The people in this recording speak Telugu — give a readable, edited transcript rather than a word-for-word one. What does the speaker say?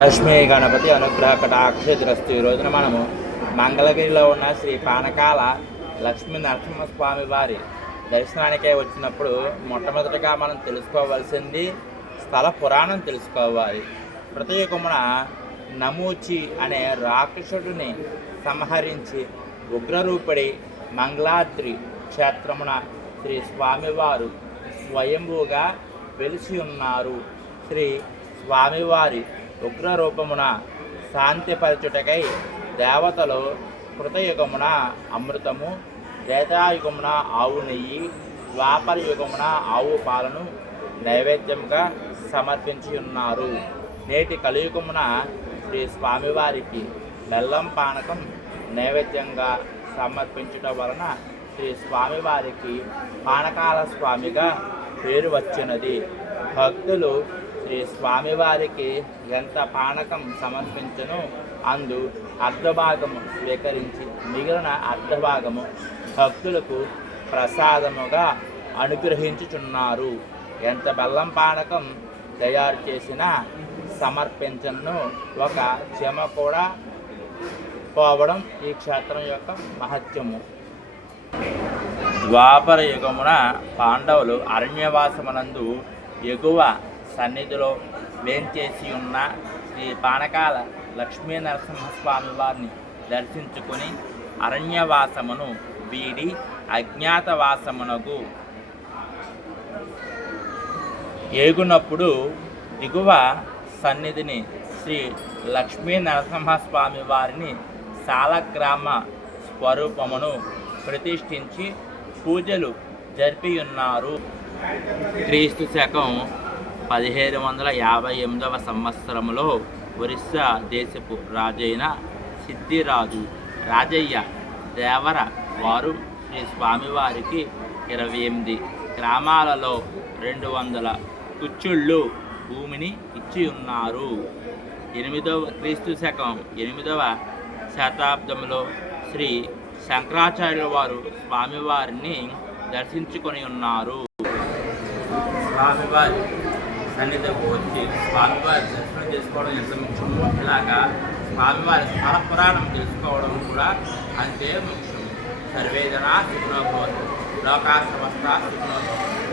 లక్ష్మీ గణపతి అనుగ్రహ కటాక్షద్రస్తు. ఈ రోజున మనము మంగళగిరిలో ఉన్న శ్రీ పానకాల లక్ష్మీ నరసింహస్వామి వారి దర్శనానికే వచ్చినప్పుడు మొట్టమొదటిగా మనం తెలుసుకోవాల్సింది స్థల పురాణం తెలుసుకోవాలి. కృతయుగమున నమూచి అనే రాక్షసుడిని సంహరించి ఉగ్రరూపడి మంగళాద్రి క్షేత్రమున శ్రీ స్వామివారు స్వయంభూగా వెలిసి ఉన్నారు. శ్రీ స్వామివారి ఉగ్రరూపమున శాంతిపరచుటకై దేవతలు కృతయుగమున అమృతము, త్రేతాయుగమున ఆవు నెయ్యి, ద్వాపర యుగమున ఆవు పాలను నైవేద్యంగా సమర్పించి ఉన్నారు. నేటి కలియుగమున శ్రీ స్వామివారికి బెల్లం పానకం నైవేద్యంగా సమర్పించడం వలన శ్రీ స్వామివారికి పానకాల స్వామిగా పేరు వచ్చినది. భక్తులు శ్రీ స్వామివారికి ఎంత పానకం సమర్పించను అందు అర్ధభాగము స్వీకరించి మిగిలిన అర్ధభాగము భక్తులకు ప్రసాదముగా అనుగ్రహించుచున్నారు. ఎంత బెల్లం పానకం తయారు చేసినా సమర్పించను ఒక చెమ కూడా పోవడం ఈ క్షేత్రం యొక్క మహత్యము. ద్వాపర యుగమున పాండవులు అరణ్యవాసమునందు ఎగువ సన్నిధిలో వేంచేసి ఉన్న శ్రీ పానకాల లక్ష్మీ నరసింహస్వామి వారిని దర్శించుకొని అరణ్యవాసమును వీడి అజ్ఞాతవాసమునకు ఏగునప్పుడు దిగువ సన్నిధిని శ్రీ లక్ష్మీ నరసింహస్వామి వారిని సాలగ్రామ స్వరూపమును ప్రతిష్ఠించి పూజలు జరిపియున్నారు. క్రీస్తు శకం 1758వ సంవత్సరంలో ఒరిస్సా దేశపు రాజైన సిద్ధిరాజు రాజయ్య దేవర వారు శ్రీ స్వామివారికి 28 గ్రామాలలో 200 కుచ్చుళ్ళు భూమిని ఇచ్చి ఉన్నారు. క్రీస్తు శకం 8వ శతాబ్దంలో శ్రీ శంకరాచార్యుల వారు స్వామివారిని దర్శించుకొని ఉన్నారు. స్వామివారి సన్నిధికి వచ్చి స్వామివారి దర్శనం చేసుకోవడం ఎంత ముఖ్యమో ఇలాగా స్వామివారి స్థల పురాణం తెలుసుకోవడం కూడా అంతే ముఖ్యం. సర్వే జనా సుఖినో భవంతు, లోకా సమస్తా సుఖినో భవంతు.